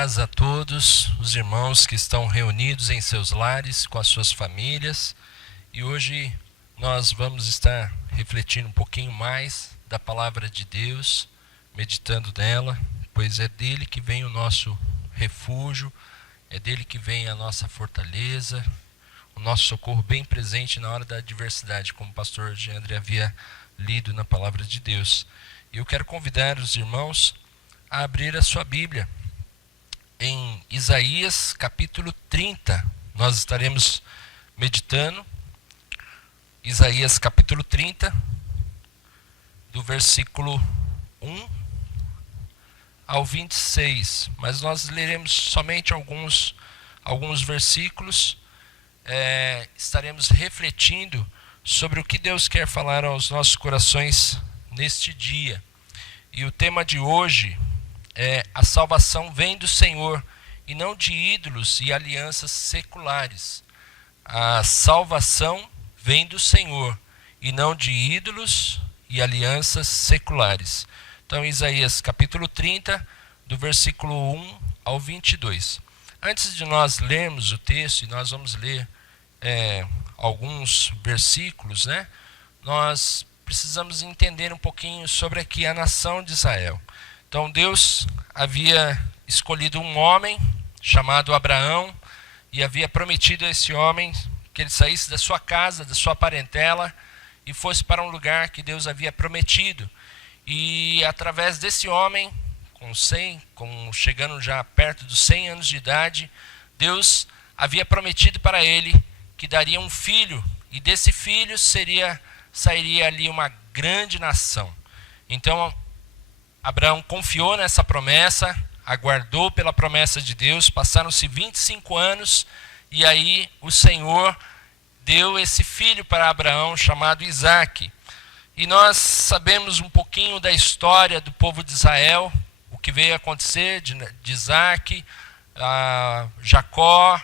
paz a todos os irmãos que estão reunidos em seus lares com as suas famílias. E hoje nós vamos estar refletindo um pouquinho mais da palavra de Deus, meditando nela, pois é dele que vem o nosso refúgio, é dele que vem a nossa fortaleza, o nosso socorro bem presente na hora da adversidade, como o pastor Geandre havia lido na palavra de Deus. E eu quero convidar os irmãos a abrir a sua Bíblia em Isaías capítulo 30. Nós estaremos meditando Isaías capítulo 30, do versículo 1 ao 26. Mas nós leremos somente alguns versículos. Estaremos refletindo sobre o que Deus quer falar aos nossos corações neste dia. E o tema de hoje é: a salvação vem do Senhor e não de ídolos e alianças seculares. A salvação vem do Senhor e não de ídolos e alianças seculares. Então, Isaías capítulo 30, do versículo 1 ao 22. Antes de nós lermos o texto, e nós vamos ler alguns versículos, nós precisamos entender um pouquinho sobre aqui a nação de Israel. Então Deus havia escolhido um homem chamado Abraão e havia prometido a esse homem que ele saísse da sua casa, da sua parentela e fosse para um lugar que Deus havia prometido. E através desse homem, chegando já perto dos 100 anos de idade, Deus havia prometido para ele que daria um filho, e desse filho sairia ali uma grande nação. Então Abraão confiou nessa promessa, aguardou pela promessa de Deus, passaram-se 25 anos, e aí o Senhor deu esse filho para Abraão, chamado Isaque. E nós sabemos um pouquinho da história do povo de Israel, o que veio a acontecer de Isaque, Jacó,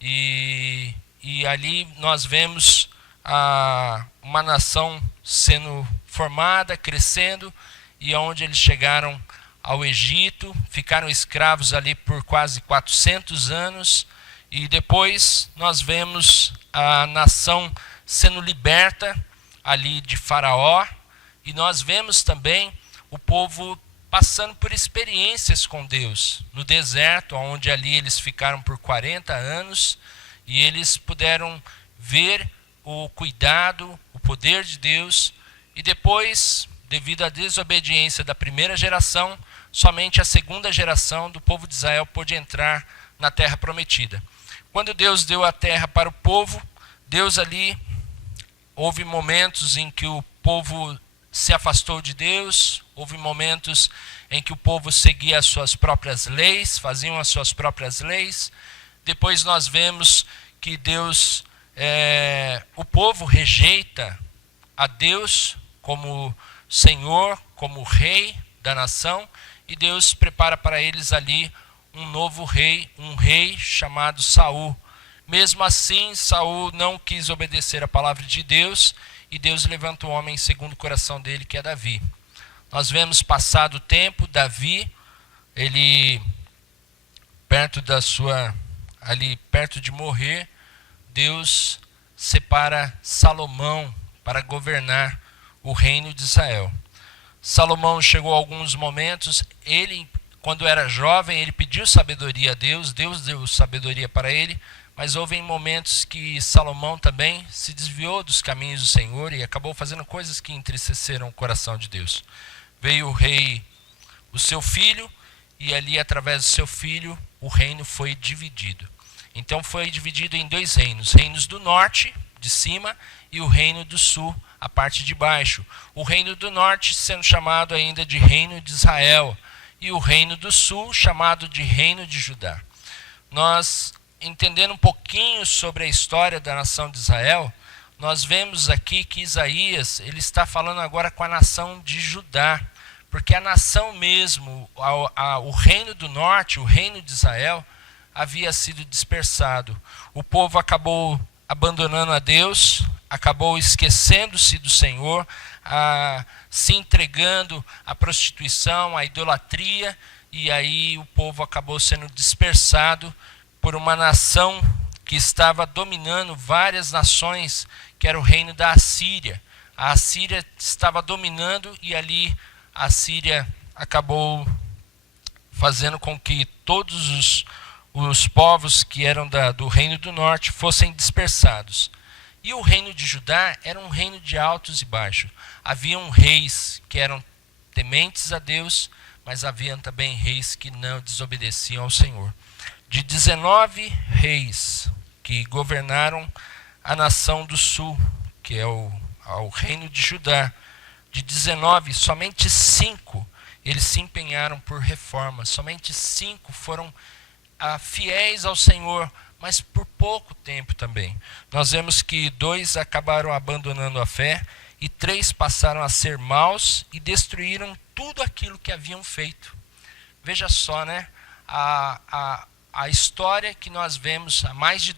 e ali nós vemos uma nação sendo formada, crescendo, e onde eles chegaram ao Egito, ficaram escravos ali por quase 400 anos, e depois nós vemos a nação sendo liberta ali de Faraó, e nós vemos também o povo passando por experiências com Deus, no deserto, onde ali eles ficaram por 40 anos, e eles puderam ver o cuidado, o poder de Deus, e depois, devido à desobediência da primeira geração, somente a segunda geração do povo de Israel pôde entrar na terra prometida. Quando Deus deu a terra para o povo, Deus ali, houve momentos em que o povo se afastou de Deus, houve momentos em que o povo seguia as suas próprias leis, faziam as suas próprias leis. Depois nós vemos que Deus, o povo rejeita a Deus como Senhor, como rei da nação, e Deus prepara para eles ali um novo rei, um rei chamado Saul. Mesmo assim, Saul não quis obedecer a palavra de Deus, e Deus levanta um homem segundo o coração dele, que é Davi. Nós vemos, passado o tempo, Davi, ele perto de morrer, Deus separa Salomão para governar o reino de Israel. Salomão chegou a alguns momentos, ele, quando era jovem, ele pediu sabedoria a Deus, Deus deu sabedoria para ele, mas houve momentos que Salomão também se desviou dos caminhos do Senhor e acabou fazendo coisas que entristeceram o coração de Deus. Veio o rei, o seu filho, e ali, através do seu filho, o reino foi dividido. Então foi dividido em dois reinos: reinos do norte, de cima, e o reino do sul, a parte de baixo. O reino do norte sendo chamado ainda de reino de Israel, e o reino do sul chamado de reino de Judá. Nós, entendendo um pouquinho sobre a história da nação de Israel, nós vemos aqui que Isaías, ele está falando agora com a nação de Judá, porque a nação mesmo, o reino do norte, o reino de Israel, havia sido dispersado. O povo acabou abandonando a Deus, acabou esquecendo-se do Senhor, se entregando à prostituição, à idolatria, e aí o povo acabou sendo dispersado por uma nação que estava dominando várias nações, que era o reino da Assíria. A Assíria estava dominando e ali a Assíria acabou fazendo com que todos os povos que eram do reino do norte fossem dispersados. E o reino de Judá era um reino de altos e baixos. Haviam reis que eram tementes a Deus, mas haviam também reis que não desobedeciam ao Senhor. De 19 reis que governaram a nação do sul, que é o reino de Judá, de 19, somente 5 eles se empenharam por reforma, somente 5 foram fiéis ao Senhor, mas por pouco tempo também. Nós vemos que 2 acabaram abandonando a fé e 3 passaram a ser maus e destruíram tudo aquilo que haviam feito. Veja só, né? A história que nós vemos há mais de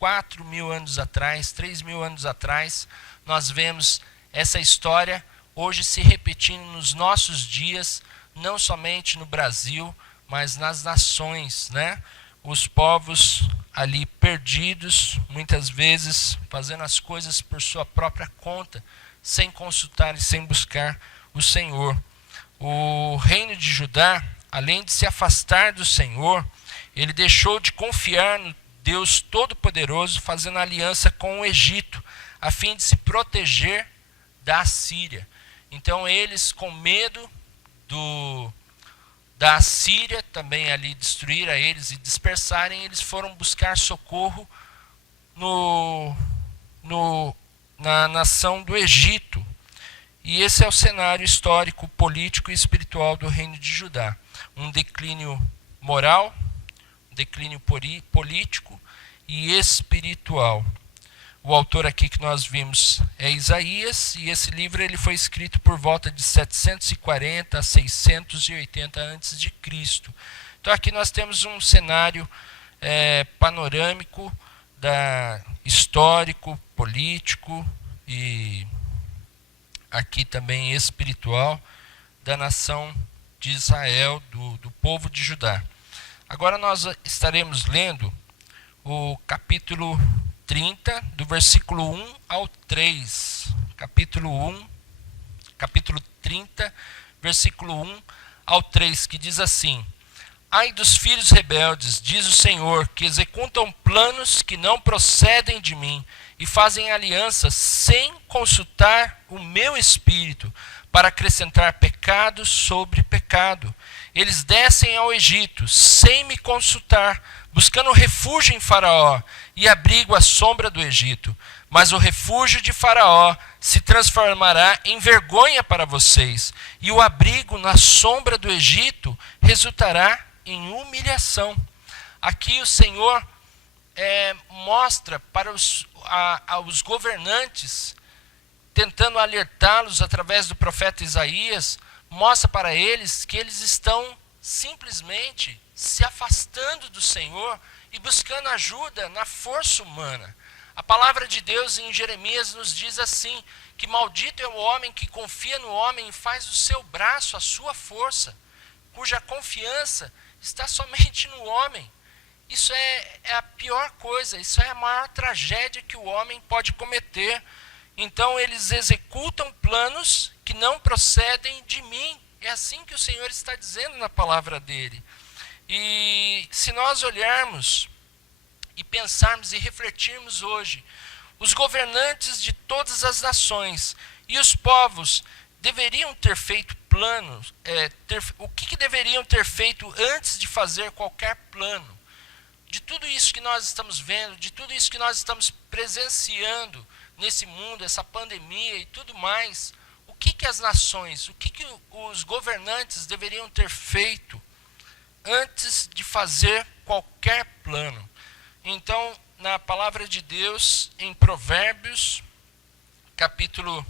4.000 anos atrás, 3.000 anos atrás, nós vemos essa história hoje se repetindo nos nossos dias, não somente no Brasil, mas nas nações, né? Os povos ali perdidos, muitas vezes fazendo as coisas por sua própria conta, sem consultar e sem buscar o Senhor. O reino de Judá, além de se afastar do Senhor, ele deixou de confiar no Deus Todo-Poderoso, fazendo aliança com o Egito, a fim de se proteger da Assíria. Então eles, com medo da Assíria também ali destruir a eles e dispersarem, eles foram buscar socorro na nação do Egito. E esse é o cenário histórico, político e espiritual do reino de Judá. Um declínio moral, um declínio político e espiritual. O autor aqui que nós vimos é Isaías, e esse livro ele foi escrito por volta de 740 a 680 a.C. Então aqui nós temos um cenário panorâmico, histórico, político e aqui também espiritual da nação de Israel, do povo de Judá. Agora nós estaremos lendo o capítulo 30, do versículo 1 ao 3. Capítulo 30, versículo 1 ao 3, que diz assim: Ai dos filhos rebeldes, diz o Senhor, que executam planos que não procedem de mim e fazem alianças sem consultar o meu espírito, para acrescentar pecado sobre pecado. Eles descem ao Egito sem me consultar, buscando refúgio em Faraó e abrigo à sombra do Egito. Mas o refúgio de Faraó se transformará em vergonha para vocês, e o abrigo na sombra do Egito resultará em humilhação. Aqui o Senhor mostra para os governantes, tentando alertá-los através do profeta Isaías, mostra para eles que eles estão simplesmente se afastando do Senhor e buscando ajuda na força humana. A palavra de Deus em Jeremias nos diz assim, que maldito é o homem que confia no homem e faz o seu braço a sua força, cuja confiança está somente no homem. Isso é a pior coisa, isso é a maior tragédia que o homem pode cometer. Então eles executam planos que não procedem de mim. É assim que o Senhor está dizendo na palavra dele. E se nós olharmos e pensarmos e refletirmos hoje, os governantes de todas as nações e os povos deveriam ter feito planos, o que deveriam ter feito antes de fazer qualquer plano? De tudo isso que nós estamos vendo, de tudo isso que nós estamos presenciando nesse mundo, essa pandemia e tudo mais, o que as nações, o que os governantes deveriam ter feito antes de fazer qualquer plano? Então, na palavra de Deus, em Provérbios, capítulo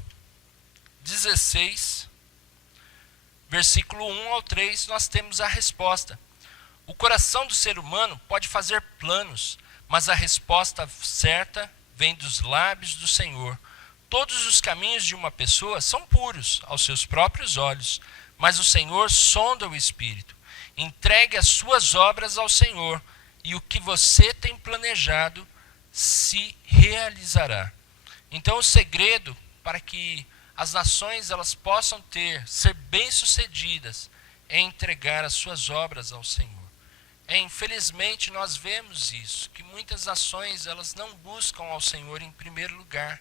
16, versículo 1 ao 3, nós temos a resposta. O coração do ser humano pode fazer planos, mas a resposta certa vem dos lábios do Senhor. Todos os caminhos de uma pessoa são puros aos seus próprios olhos, mas o Senhor sonda o espírito. Entregue as suas obras ao Senhor, e o que você tem planejado se realizará. Então o segredo para que as nações elas possam ser bem-sucedidas é entregar as suas obras ao Senhor. Infelizmente nós vemos isso, que muitas nações elas não buscam ao Senhor em primeiro lugar,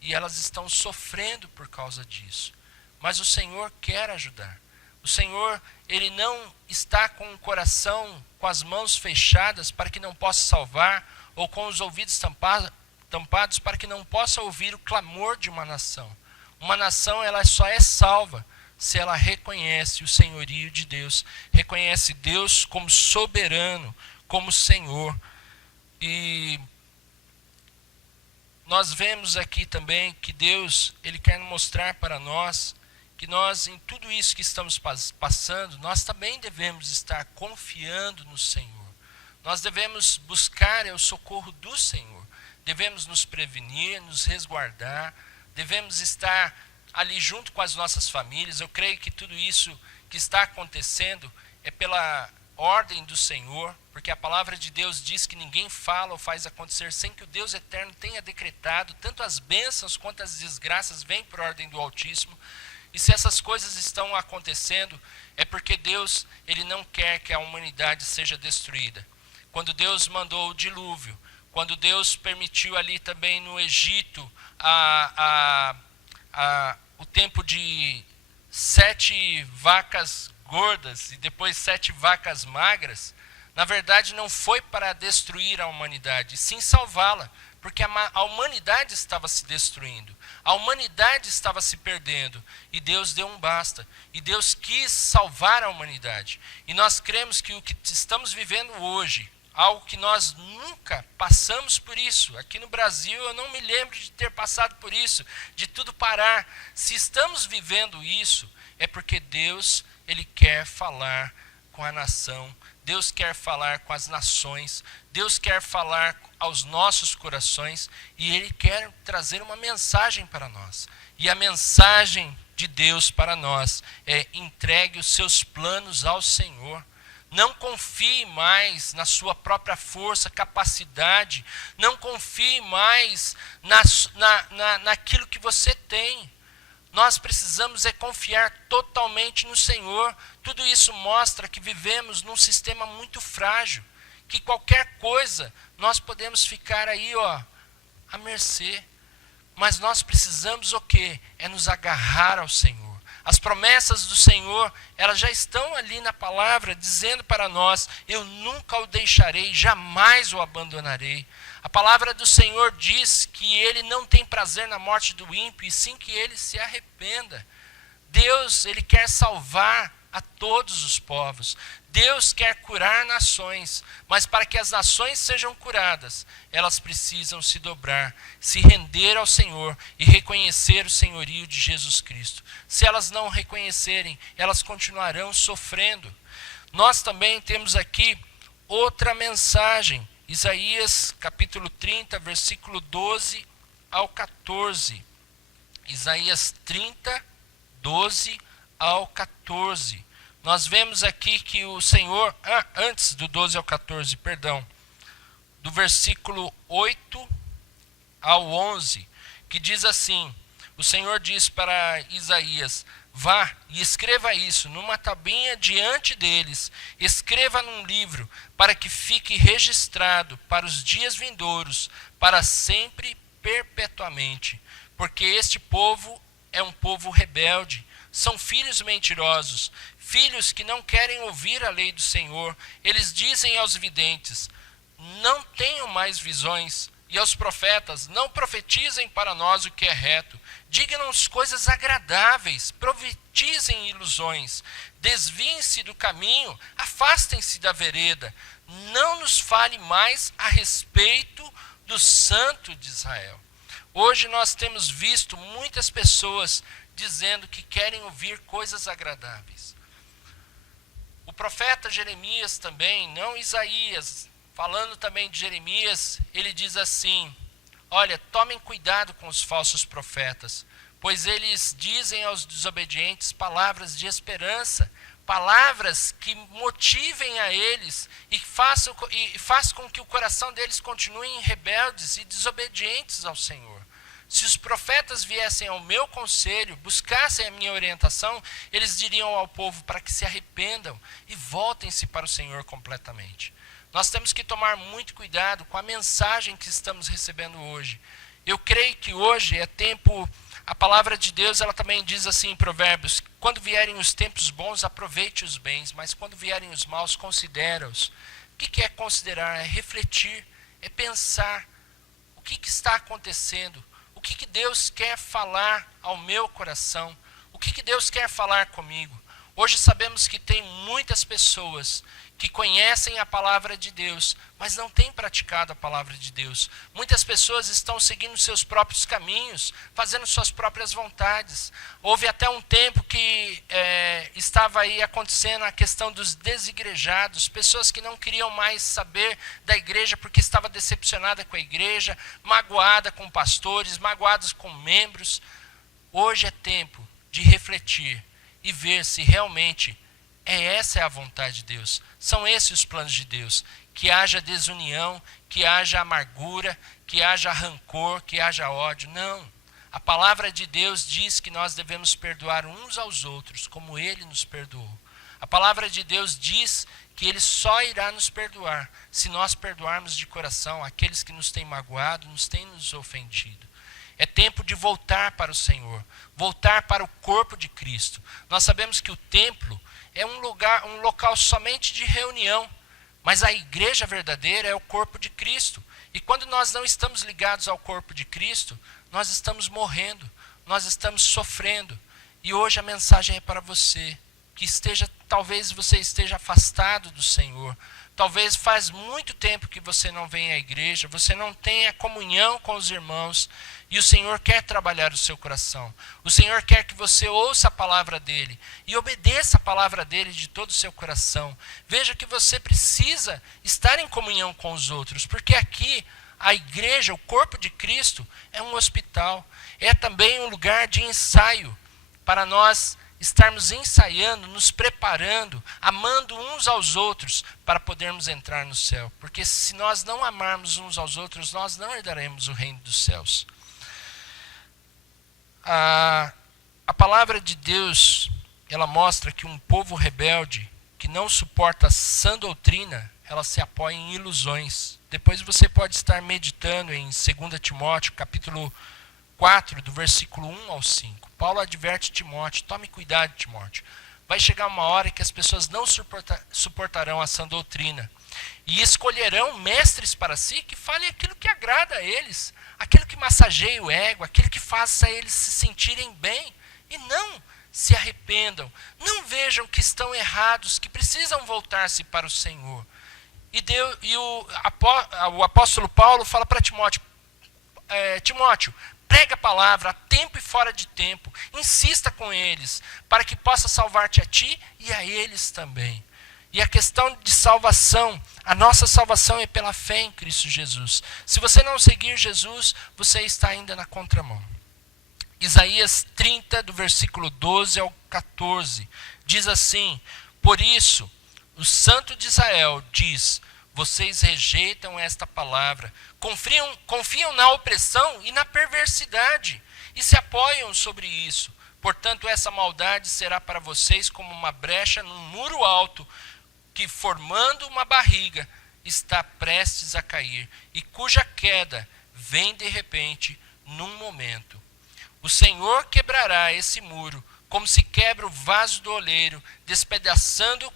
e elas estão sofrendo por causa disso. Mas o Senhor quer ajudar. O Senhor, Ele não está com o coração, com as mãos fechadas para que não possa salvar, ou com os ouvidos tampados para que não possa ouvir o clamor de uma nação. Uma nação ela só é salva se ela reconhece o senhorio de Deus, reconhece Deus como soberano, como Senhor. E nós vemos aqui também que Deus, Ele quer mostrar para nós que nós, em tudo isso que estamos passando, nós também devemos estar confiando no Senhor. Nós devemos buscar o socorro do Senhor. Devemos nos prevenir, nos resguardar, devemos estar ali junto com as nossas famílias. Eu creio que tudo isso que está acontecendo é pela ordem do Senhor, porque a palavra de Deus diz que ninguém fala ou faz acontecer sem que o Deus eterno tenha decretado. Tanto as bênçãos quanto as desgraças vêm por ordem do Altíssimo. E se essas coisas estão acontecendo, é porque Deus, Ele não quer que a humanidade seja destruída. Quando Deus mandou o dilúvio, quando Deus permitiu ali também no Egito o tempo de 7 vacas gordas e depois 7 vacas magras, na verdade não foi para destruir a humanidade, sim salvá-la, porque a humanidade estava se destruindo, a humanidade estava se perdendo, e Deus deu um basta, e Deus quis salvar a humanidade. E nós cremos que o que estamos vivendo hoje, algo que nós nunca passamos por isso. Aqui no Brasil eu não me lembro de ter passado por isso, de tudo parar. Se estamos vivendo isso, é porque Deus, Ele quer falar com a nação, Deus quer falar com as nações, Deus quer falar aos nossos corações, e Ele quer trazer uma mensagem para nós. E a mensagem de Deus para nós é: entregue os seus planos ao Senhor. Não confie mais na sua própria força, capacidade. Não confie mais naquilo que você tem. Nós precisamos confiar totalmente no Senhor. Tudo isso mostra que vivemos num sistema muito frágil, que qualquer coisa nós podemos ficar aí, à mercê. Mas nós precisamos o quê? É nos agarrar ao Senhor. As promessas do Senhor, elas já estão ali na palavra, dizendo para nós: eu nunca o deixarei, jamais o abandonarei. A palavra do Senhor diz que Ele não tem prazer na morte do ímpio, e sim que ele se arrependa. Deus, Ele quer salvar a todos os povos. Deus quer curar nações, mas para que as nações sejam curadas, elas precisam se dobrar, se render ao Senhor e reconhecer o senhorio de Jesus Cristo. Se elas não reconhecerem, elas continuarão sofrendo. Nós também temos aqui outra mensagem, Isaías capítulo 30, versículo 12 ao 14. Isaías 30, 12 ao 14. Nós vemos aqui que o Senhor, antes do 12 ao 14, perdão, do versículo 8 ao 11, que diz assim: o Senhor diz para Isaías: vá e escreva isso numa tabuinha diante deles, escreva num livro, para que fique registrado para os dias vindouros, para sempre, perpetuamente. Porque este povo é um povo rebelde, são filhos mentirosos, filhos que não querem ouvir a lei do Senhor. Eles dizem aos videntes: não tenham mais visões, e aos profetas: não profetizem para nós o que é reto. Digam-nos coisas agradáveis, profetizem ilusões. Desviem-se do caminho, afastem-se da vereda. Não nos fale mais a respeito do Santo de Israel. Hoje nós temos visto muitas pessoas dizendo que querem ouvir coisas agradáveis. O profeta Jeremias também, não Isaías, falando também de Jeremias, ele diz assim: olha, tomem cuidado com os falsos profetas, pois eles dizem aos desobedientes palavras de esperança, palavras que motivem a eles e façam com que o coração deles continue rebeldes e desobedientes ao Senhor. Se os profetas viessem ao meu conselho, buscassem a minha orientação, eles diriam ao povo para que se arrependam e voltem-se para o Senhor completamente. Nós temos que tomar muito cuidado com a mensagem que estamos recebendo hoje. Eu creio que hoje é tempo, a palavra de Deus ela também diz assim em Provérbios, quando vierem os tempos bons, aproveite os bens, mas quando vierem os maus, considera-os. O que é considerar? É refletir, é pensar o que está acontecendo, o que Deus quer falar ao meu coração, o que Deus quer falar comigo. Hoje sabemos que tem muitas pessoas que conhecem a palavra de Deus, mas não têm praticado a palavra de Deus. Muitas pessoas estão seguindo seus próprios caminhos, fazendo suas próprias vontades. Houve até um tempo que estava aí acontecendo a questão dos desigrejados, pessoas que não queriam mais saber da igreja porque estava decepcionada com a igreja, magoada com pastores, magoadas com membros. Hoje é tempo de refletir e ver se realmente essa é a vontade de Deus. São esses os planos de Deus. Que haja desunião, que haja amargura, que haja rancor, que haja ódio. Não. A palavra de Deus diz que nós devemos perdoar uns aos outros, como Ele nos perdoou. A palavra de Deus diz que Ele só irá nos perdoar se nós perdoarmos de coração aqueles que nos têm magoado, nos têm nos ofendido. É tempo de voltar para o Senhor, voltar para o corpo de Cristo. Nós sabemos que o templo é um local somente de reunião, mas a igreja verdadeira é o corpo de Cristo. E quando nós não estamos ligados ao corpo de Cristo, nós estamos morrendo, nós estamos sofrendo. E hoje a mensagem é para você, que talvez você esteja afastado do Senhor. Talvez faz muito tempo que você não vem à igreja, você não tenha comunhão com os irmãos, e o Senhor quer trabalhar o seu coração. O Senhor quer que você ouça a palavra dele e obedeça a palavra dele de todo o seu coração. Veja que você precisa estar em comunhão com os outros, porque aqui a igreja, o corpo de Cristo, é um hospital, é também um lugar de ensaio para nós estarmos ensaiando, nos preparando, amando uns aos outros para podermos entrar no céu. Porque se nós não amarmos uns aos outros, nós não herdaremos o reino dos céus. A palavra de Deus, ela mostra que um povo rebelde, que não suporta a sã doutrina, ela se apoia em ilusões. Depois você pode estar meditando em 2 Timóteo, capítulo 4, do versículo 1 ao 5. Paulo adverte Timóteo, tome cuidado, Timóteo. Vai chegar uma hora que as pessoas não suportarão a sã doutrina. E escolherão mestres para si que falem aquilo que agrada a eles, aquilo que massageia o ego, aquilo que faça eles se sentirem bem. E não se arrependam, não vejam que estão errados, que precisam voltar-se para o Senhor. E o apóstolo Paulo fala para Timóteo, Timóteo, prega a palavra a tempo e fora de tempo. Insista com eles, para que possa salvar-te a ti e a eles também. E a questão de salvação, a nossa salvação é pela fé em Cristo Jesus. Se você não seguir Jesus, você está ainda na contramão. Isaías 30, do versículo 12 ao 14, diz assim: por isso, o Santo de Israel diz, vocês rejeitam esta palavra, confiam na opressão e na perversidade, e se apoiam sobre isso. Portanto, essa maldade será para vocês como uma brecha num muro alto, que formando uma barriga, está prestes a cair, e cuja queda vem de repente, num momento. O Senhor quebrará esse muro, como se quebra o vaso do oleiro, despedaçando-o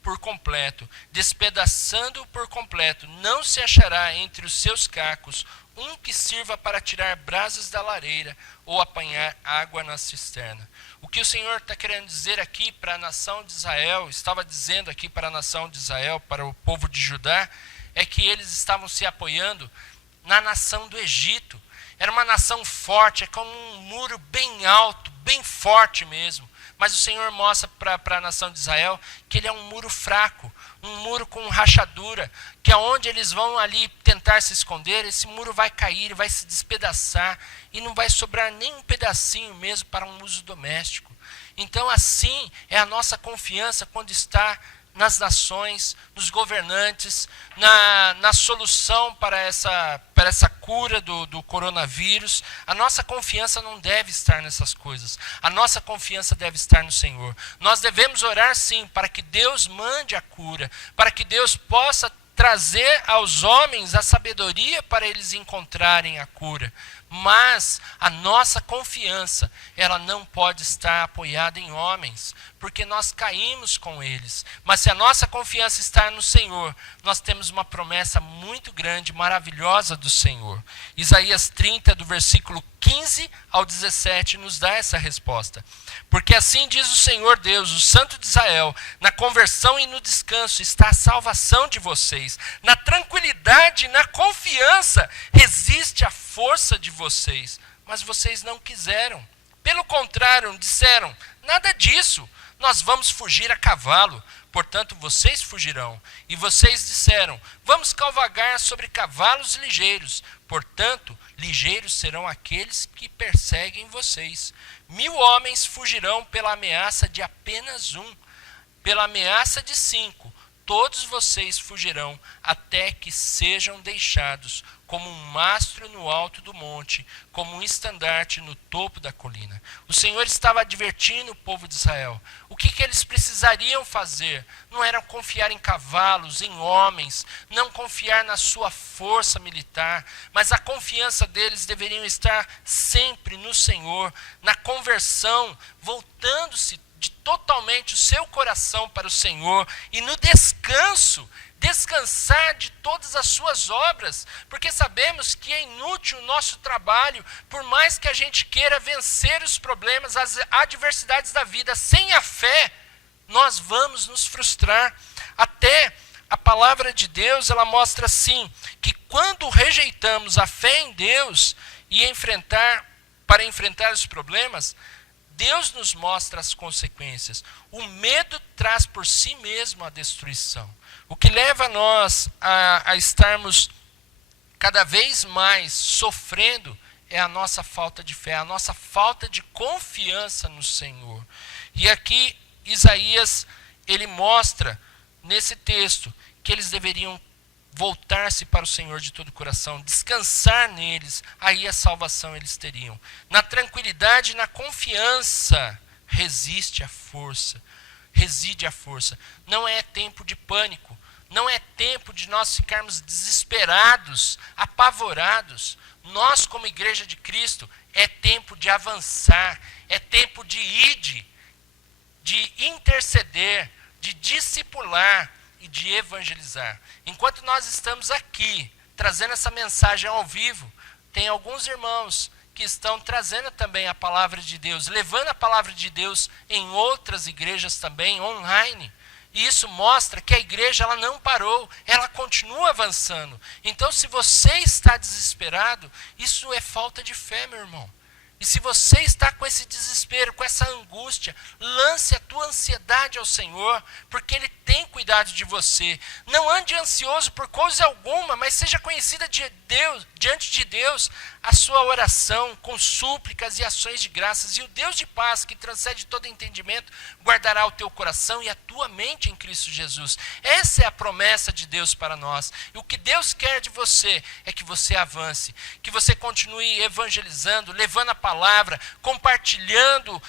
por completo, despedaçando-o por completo. Não se achará entre os seus cacos um que sirva para tirar brasas da lareira ou apanhar água na cisterna. O que o Senhor está querendo dizer aqui para a nação de Israel, estava dizendo aqui para a nação de Israel, para o povo de Judá, é que eles estavam se apoiando na nação do Egito. Era uma nação forte, é como um muro bem alto, bem forte mesmo. Mas o Senhor mostra para a nação de Israel que ele é um muro fraco, um muro com rachadura, que aonde eles vão ali tentar se esconder, esse muro vai cair, vai se despedaçar e não vai sobrar nem um pedacinho mesmo para um uso doméstico. Então assim é a nossa confiança quando está nas nações, nos governantes, na solução para essa cura do coronavírus. A nossa confiança não deve estar nessas coisas. A nossa confiança deve estar no Senhor. Nós devemos orar sim, para que Deus mande a cura, para que Deus possa trazer aos homens a sabedoria para eles encontrarem a cura. Mas a nossa confiança, ela não pode estar apoiada em homens, porque nós caímos com eles. Mas se a nossa confiança está no Senhor, nós temos uma promessa muito grande, maravilhosa do Senhor. Isaías 30, do versículo 15 ao 17, nos dá essa resposta. Porque assim diz o Senhor Deus, o Santo de Israel, na conversão e no descanso está a salvação de vocês. Na tranquilidade e na confiança resiste a força de vocês. Mas vocês não quiseram. Pelo contrário, disseram, nada disso, nós vamos fugir a cavalo. Portanto, vocês fugirão. E vocês disseram, vamos cavalgar sobre cavalos ligeiros. Portanto, ligeiros serão aqueles que perseguem vocês. 1000 homens fugirão pela ameaça de apenas um. Pela ameaça de 5, todos vocês fugirão até que sejam deixados como um mastro no alto do monte, como um estandarte no topo da colina. O Senhor estava advertindo o povo de Israel. O que eles precisariam fazer? Não era confiar em cavalos, em homens, não confiar na sua força militar, mas a confiança deles deveria estar sempre no Senhor, na conversão, voltando-se de totalmente o seu coração para o Senhor e no descanso, descansar de todas as suas obras, porque sabemos que é inútil o nosso trabalho, por mais que a gente queira vencer os problemas, as adversidades da vida, sem a fé, nós vamos nos frustrar. Até a palavra de Deus, ela mostra assim, que quando rejeitamos a fé em Deus e para enfrentar os problemas, Deus nos mostra as consequências. O medo traz por si mesmo a destruição. O que leva nós a estarmos cada vez mais sofrendo é a nossa falta de fé, a nossa falta de confiança no Senhor. E aqui Isaías, ele mostra nesse texto que eles deveriam voltar-se para o Senhor de todo o coração, descansar neles, aí a salvação eles teriam. Na tranquilidade e na confiança reside a força. Não é tempo de pânico, não é tempo de nós ficarmos desesperados, apavorados. Nós, como igreja de Cristo, é tempo de avançar, é tempo de ir, de interceder, de discipular e de evangelizar. Enquanto nós estamos aqui, trazendo essa mensagem ao vivo, tem alguns irmãos que estão trazendo também a palavra de Deus, levando a palavra de Deus em outras igrejas também, online. E isso mostra que a igreja ela não parou, ela continua avançando. Então, se você está desesperado, isso é falta de fé, meu irmão. E se você está com esse desespero, com essa angústia, lance a tua ansiedade ao Senhor, porque Ele tem cuidado de você. Não ande ansioso por coisa alguma, mas seja conhecida diante de Deus a sua oração com súplicas e ações de graças. E o Deus de paz, que transcende todo entendimento, guardará o teu coração e a tua mente em Cristo Jesus. Essa é a promessa de Deus para nós. E o que Deus quer de você é que você avance, que você continue evangelizando, levando a palavra, compartilhando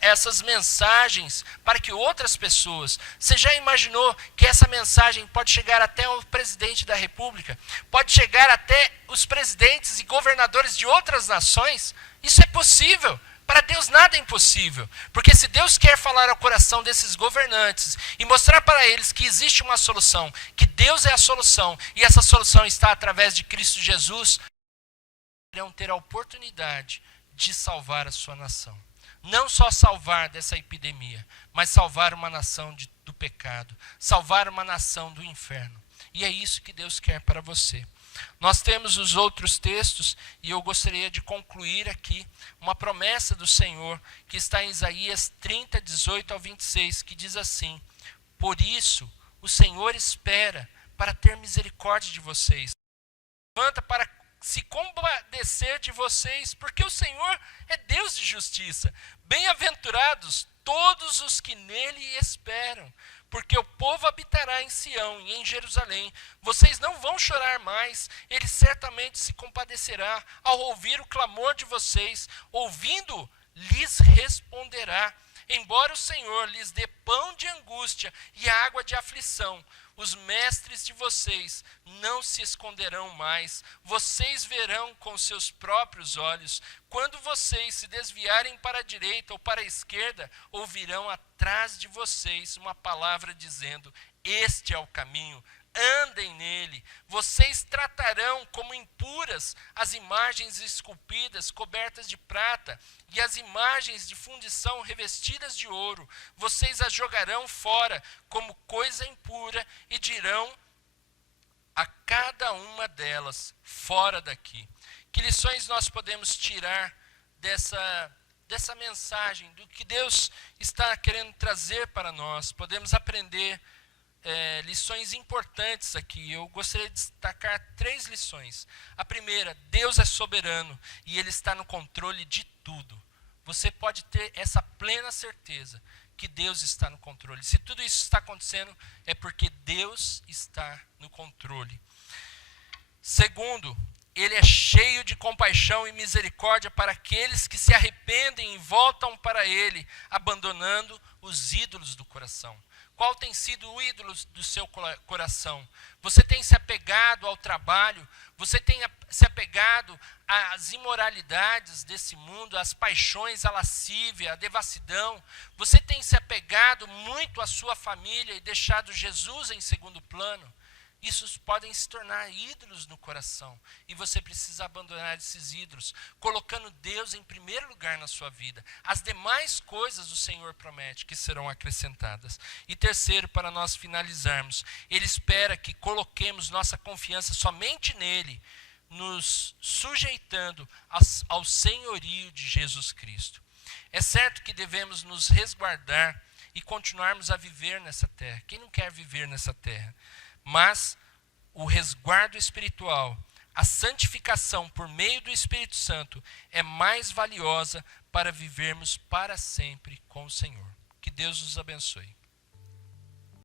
essas mensagens para que outras pessoas... Você já imaginou que essa mensagem pode chegar até o presidente da República? Pode chegar até os presidentes e governadores de outras nações? Isso é possível. Para Deus nada é impossível. Porque se Deus quer falar ao coração desses governantes e mostrar para eles que existe uma solução, que Deus é a solução, e essa solução está através de Cristo Jesus, irão ter a oportunidade de salvar a sua nação. Não só salvar dessa epidemia, mas salvar uma nação do pecado, salvar uma nação do inferno. E é isso que Deus quer para você. Nós temos os outros textos e eu gostaria de concluir aqui uma promessa do Senhor que está em Isaías 30, 18 ao 26, que diz assim: por isso O Senhor espera para ter misericórdia de vocês. Levanta para se compadecer de vocês, porque o Senhor é Deus de justiça. Bem-aventurados todos os que nele esperam, porque o povo habitará em Sião e em Jerusalém. Vocês não vão chorar mais, ele certamente se compadecerá ao ouvir o clamor de vocês, ouvindo, lhes responderá. Embora o Senhor lhes dê pão de angústia e água de aflição, os mestres de vocês não se esconderão mais. Vocês verão com seus próprios olhos. Quando vocês se desviarem para a direita ou para a esquerda, ouvirão atrás de vocês uma palavra dizendo: este é o caminho, andem nele. Vocês tratarão como impuras as imagens esculpidas, cobertas de prata, e as imagens de fundição revestidas de ouro. Vocês as jogarão fora como coisa impura e dirão a cada uma delas: fora daqui. Que lições nós podemos tirar dessa mensagem, do que Deus está querendo trazer para nós? Podemos aprender lições importantes aqui. Eu gostaria de destacar 3 lições. A primeira: Deus é soberano e Ele está no controle de tudo. Você pode ter essa plena certeza que Deus está no controle. Se tudo isso está acontecendo, é porque Deus está no controle. Segundo, Ele é cheio de compaixão e misericórdia para aqueles que se arrependem e voltam para Ele, abandonando os ídolos do coração. Qual tem sido o ídolo do seu coração? Você tem se apegado ao trabalho? Você tem se apegado às imoralidades desse mundo, às paixões, à lascívia, à devassidão? Você tem se apegado muito à sua família e deixado Jesus em segundo plano? Isso podem se tornar ídolos no coração. E você precisa abandonar esses ídolos, colocando Deus em primeiro lugar na sua vida. As demais coisas o Senhor promete que serão acrescentadas. E terceiro, para nós finalizarmos, Ele espera que coloquemos nossa confiança somente nele, nos sujeitando ao senhorio de Jesus Cristo. É certo que devemos nos resguardar e continuarmos a viver nessa terra. Quem não quer viver nessa terra? Mas o resguardo espiritual, a santificação por meio do Espírito Santo é mais valiosa para vivermos para sempre com o Senhor. Que Deus nos abençoe.